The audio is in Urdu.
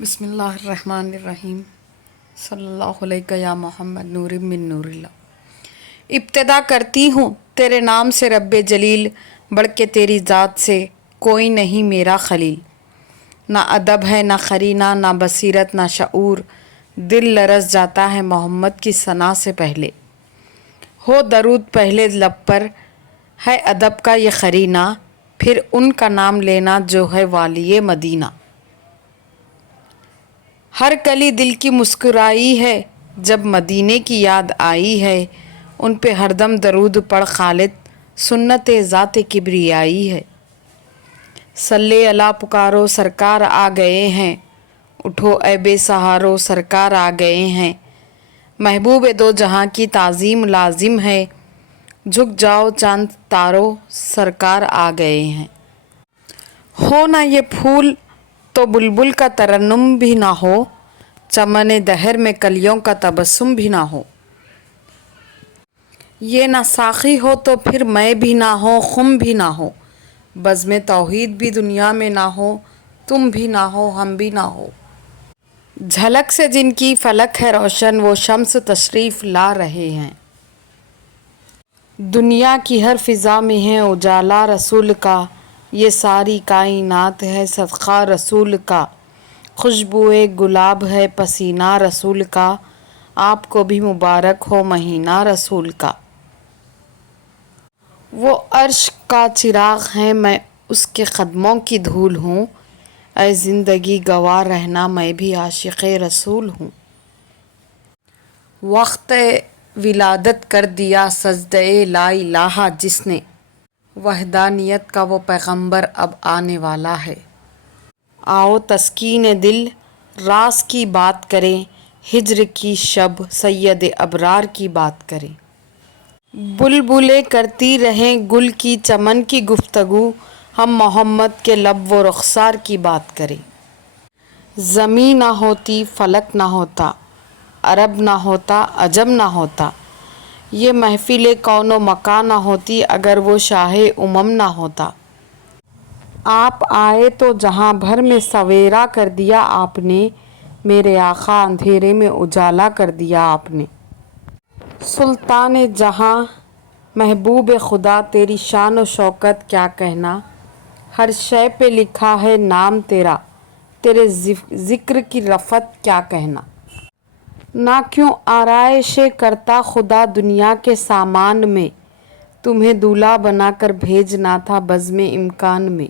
بسم اللہ الرحمن الرحیم صلی اللہ علیہ یا محمد نور من نور اللہ۔ ابتدا کرتی ہوں تیرے نام سے رب جلیل، بڑھ کے تیری ذات سے کوئی نہیں میرا خلیل۔ نہ ادب ہے نہ قرینہ، نہ بصیرت نہ شعور، دل لرز جاتا ہے محمد کی ثنا سے پہلے۔ ہو درود پہلے لب پر، ہے ادب کا یہ قرینہ، پھر ان کا نام لینا جو ہے والی مدینہ۔ ہر کلی دل کی مسکرائی ہے جب مدینے کی یاد آئی ہے، ان پہ ہر دم درود پڑھ خالد، سنت ذات کبریائی ہے۔ صلی اللہ پکارو سرکار آ گئے ہیں، اٹھو اے بے سہارو سرکار آ گئے ہیں۔ محبوب دو جہاں کی تعظیم لازم ہے، جھک جاؤ چاند تارو سرکار آ گئے ہیں۔ ہو نہ یہ پھول تو بلبل کا ترنم بھی نہ ہو، چمن دہر میں کلیوں کا تبسم بھی نہ ہو۔ یہ نہ ساقی ہو تو پھر میں بھی نہ ہو، خم بھی نہ ہو، بزم توحید بھی دنیا میں نہ ہو، تم بھی نہ ہو ہم بھی نہ ہو۔ جھلک سے جن کی فلک ہے روشن، وہ شمس تشریف لا رہے ہیں۔ دنیا کی ہر فضا میں ہے اجالا رسول کا، یہ ساری کائنات ہے صدقہ رسول کا۔ خوشبوئے گلاب ہے پسینہ رسول کا، آپ کو بھی مبارک ہو مہینہ رسول کا۔ وہ عرش کا چراغ ہے میں اس کے قدموں کی دھول ہوں، اے زندگی گوار رہنا میں بھی عاشق رسول ہوں۔ وقت ولادت کر دیا سجدہ لا الہ جس نے، وحدانیت کا وہ پیغمبر اب آنے والا ہے۔ آؤ تسکین دل راز کی بات کریں، ہجر کی شب سید ابرار کی بات کریں۔ بلبلیں کرتی رہیں گل کی چمن کی گفتگو، ہم محمد کے لب و رخسار کی بات کریں۔ زمیں نہ ہوتی فلک نہ ہوتا، عرب نہ ہوتا عجم نہ ہوتا، یہ محفل کون و مکان نہ ہوتی اگر وہ شاہ امم نہ ہوتا۔ آپ آئے تو جہاں بھر میں سویرا کر دیا آپ نے، میرے آقا اندھیرے میں اجالا کر دیا آپ نے۔ سلطان جہاں محبوب خدا تیری شان و شوکت کیا کہنا، ہر شے پہ لکھا ہے نام تیرا، تیرے ذکر کی رفعت کیا کہنا۔ نہ کیوں آرائش کرتا خدا دنیا کے سامان میں، تمہیں دولہا بنا کر بھیجنا تھا بزم امکان میں۔